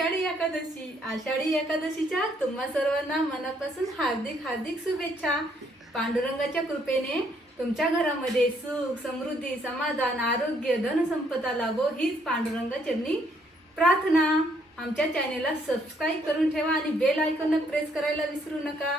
आषाढी एकादशी. आषाढी एकादशीच्या तुम्हा सर्वांना मनापासून हार्दिक हार्दिक शुभेच्छा. पांडुरंगाच्या कृपेने तुमच्या घरामध्ये सुख समृद्धी समाधान आरोग्य धनसंपदा लाभो हीच पांडुरंगा चरणी प्रार्थना. आमच्या चॅनेलला सबस्क्राईब करून ठेवा आणि बेल आयकॉन प्रेस करायला विसरू नका.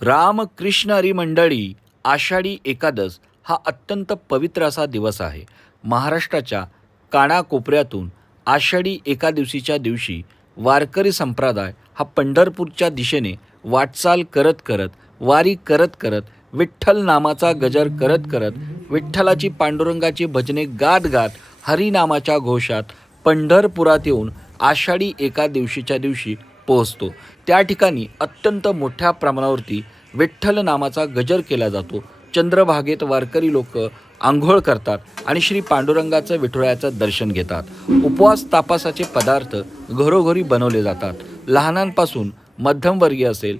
रामकृष्ण हरी मंडळी आषाढी एकादश हा अत्यंत पवित्र असा दिवस आहे. महाराष्ट्राच्या कानाकोपऱ्यातून आषाढी एकादशीच्या दिवशी वारकरी संप्रदाय हा पंढरपूरच्या दिशेने वाटचाल करत करत वारी करत करत विठ्ठल नामाचा गजर करत करत विठ्ठलाची पांडुरंगाची भजने गात गात हरिनामाच्या घोषात पंढरपुरात येऊन आषाढी एका दिवशीच्या दिवशी पोहोचतो. त्या ठिकाणी अत्यंत मोठ्या प्रमाणावरती विठ्ठल नामाचा गजर केला जातो. चंद्रभागेत वारकरी लोक आंघोळ करतात आणि श्री पांडुरंगाचं विठुरायाचं दर्शन घेतात. उपवास तापासाचे पदार्थ घरोघरी बनवले जातात. लहानांपासून मध्यमवर्गीय असेल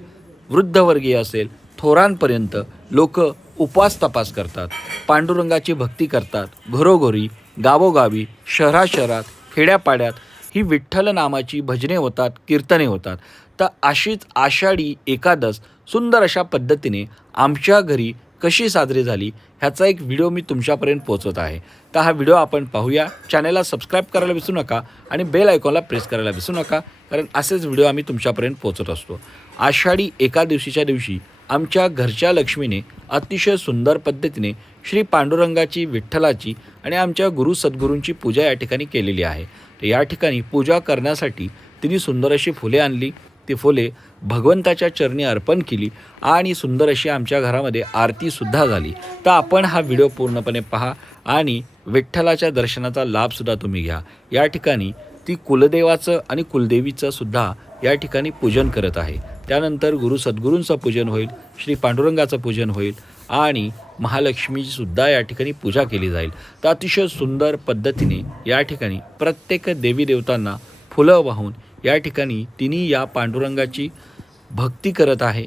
वृद्धवर्गीय असेल थोरांपर्यंत लोक उपवास तपास करतात. पांडुरंगाची भक्ती करतात. घरोघरी गावोगावी शहरा शहरात खेड्यापाड्यात ही विठ्ठल नामाची भजने होतात कीर्तने होतात. तर अशीच आषाढी एकादश सुंदर अशा पद्धतीने आमच्या घरी कशी साजरी झाली ह्याचा एक व्हिडिओ मी तुमच्यापर्यंत पोहोचवत आहे. तर हा व्हिडिओ आपण पाहूया. चॅनलला सबस्क्राईब करायला विसरू नका आणि बेल आयकॉनला प्रेस करायला विसरू नका कारण असेच व्हिडिओ आम्ही तुमच्यापर्यंत पोहोचत असतो. आषाढी एका दिवशीच्या दिवशी आमच्या घरच्या लक्ष्मीने अतिशय सुंदर पद्धतीने श्री पांडुरंगाची विठ्ठलाची आणि आमच्या गुरु सद्गुरूंची पूजा या ठिकाणी केलेली आहे. तर या ठिकाणी पूजा करण्यासाठी तिने सुंदर अशी फुले आणली. ती फुले भगवंताच्या चरणी अर्पण केली आणि सुंदर अशी आमच्या घरामध्ये आरतीसुद्धा झाली. तर आपण हा व्हिडिओ पूर्णपणे पहा आणि विठ्ठलाच्या दर्शनाचा लाभसुद्धा तुम्ही घ्या. या ठिकाणी ती कुलदेवाचं आणि कुलदेवीचं सुद्धा या ठिकाणी पूजन करत आहे. त्यानंतर गुरु सद्गुरूंचं पूजन होईल श्री पांडुरंगाचं पूजन होईल आणि महालक्ष्मीचीसुद्धा या ठिकाणी पूजा केली जाईल. तर अतिशय सुंदर पद्धतीने या ठिकाणी प्रत्येक देवी देवतांना फुलं वाहून या ठिकाणी तिने या पांडुरंगाची भक्ती करत आहे.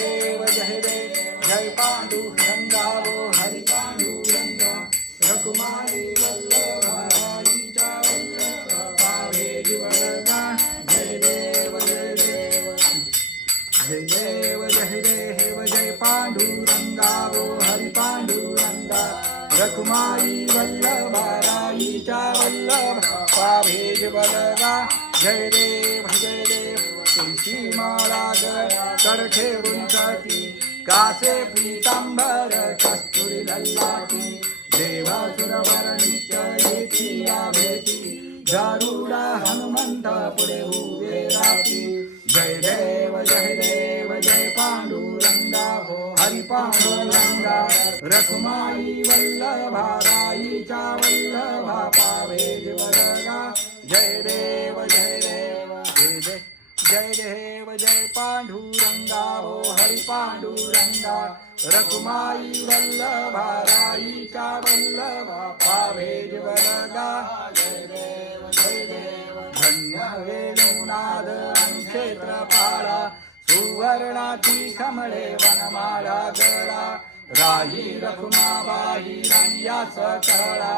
रकुमारी वल्लभाईच्या वल्लभा पाभेज जीवनगा जय देव जय देव तुळशी माळा कर ठेवून कासे पीतांबर कस्तुरी लल्लाटी. देवासुरवर नित्य येती या भेटी. गरुडा हनुमंत पुढे उभे जय देव जय देव जय पांडुरंगा. हो हरि पांडुरंगा. रखुमाई वल्लभा राईच्या वल्लभा पावे वरगा जय देव जय देव जय देव जय देव जय पांडुरंगा हो हरि पांडुरंगा। रकुमाई वल्लभा राईका वल्लभा पावे वरगा जय देव जय देव। धन्य वेणुनाद क्षेत्रपाळा। सुवर्णाची कमळे वनमाळा गळा राही रखुमाबाई राणीयाच कळा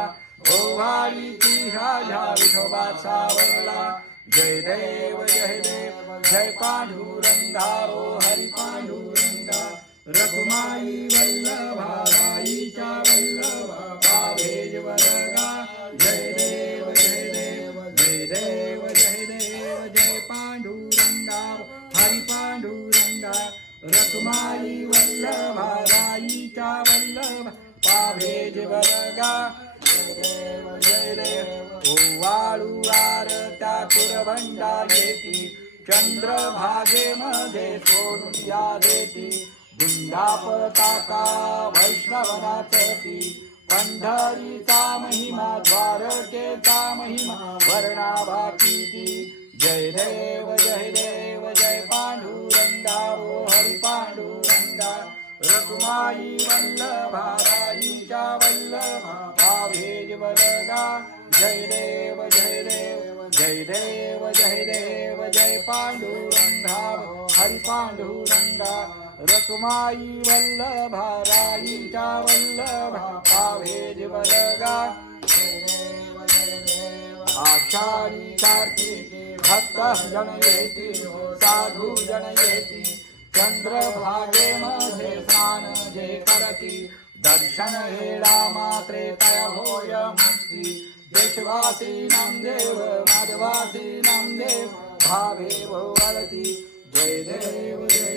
ओवाळी ती राजा विठोबा सावळा जय देव जय देव जय पांडुरंगा ओ हरी पांडुरंगा. रघुमाई वल्लभ पावेज वरगा जय वाळू आरत्या कुरभंडा येती चंद्रभागेमध्ये सोडून या देती गुंडा पताका वैष्णवनाचती पंढरीचा महिमा द्वारकेचा महिमा वर्णाभा किती जय देव जय देव जय पांडुरंगा ओ हरी पांडुरंगा रघुमाई वल्लभाराय राईच्या वल्लभा भावेज वरगा जय देव जय देव जय देव जय देव, जय पांडुरंगा। हरी पांडुरंगा। रकुमाई वल्लभा राईच्या वल्लभा भावेज वरगा आचारी कार्तिके, भक्त जन येती साधू जन येती चंद्रभागेमध्ये स्नान जे करती। दर्शन हेळा मात्रे तय होय मुक्ती। देशवासी नामदेव माधवासी नामदेव भावे भोवरती जय देव जय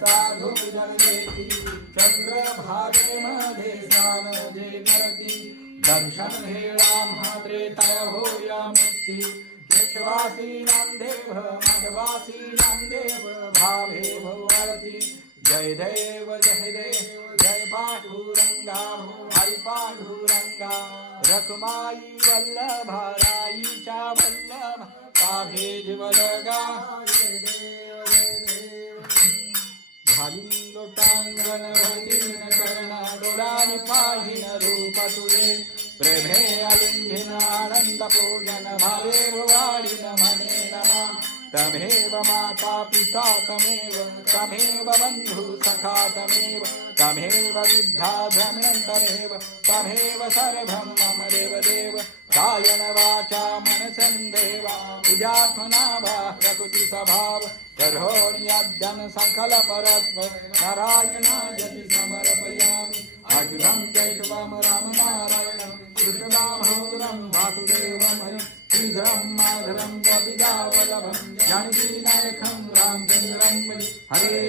साधू जन येती चंद्रभागेमध्ये स्नान जे करती दर्शन हेळा म्हात्रे तय होया मुक्ती विश्वासी नामदेव माधवासी नामदेव भावे भवती जय देव जय देव जय पांडुरंगा हरी पांडुरंगा रखमाई वल्लभा राईच्या वल्लभा पाभेज वरगा जय देव घालीन लोटांगण भंडीन चरणा डोळानी पाहिन रूप तुझे प्रेमे अलिंगिन आनंद पूजन भावे भवाडीन म्हणे नमा तमेव माता पिता तमेव तमेव बन्धु सखा तमेव तमेव विद्या भ्रमणं तमेव तमेव सर्वं मम देव देव कायन वाचा मनसन्देवा विजात्मना वा प्रकृतिस्वभाव स्वभाव करोण्याद्यन सकल परत्व नारायणा यदि हरे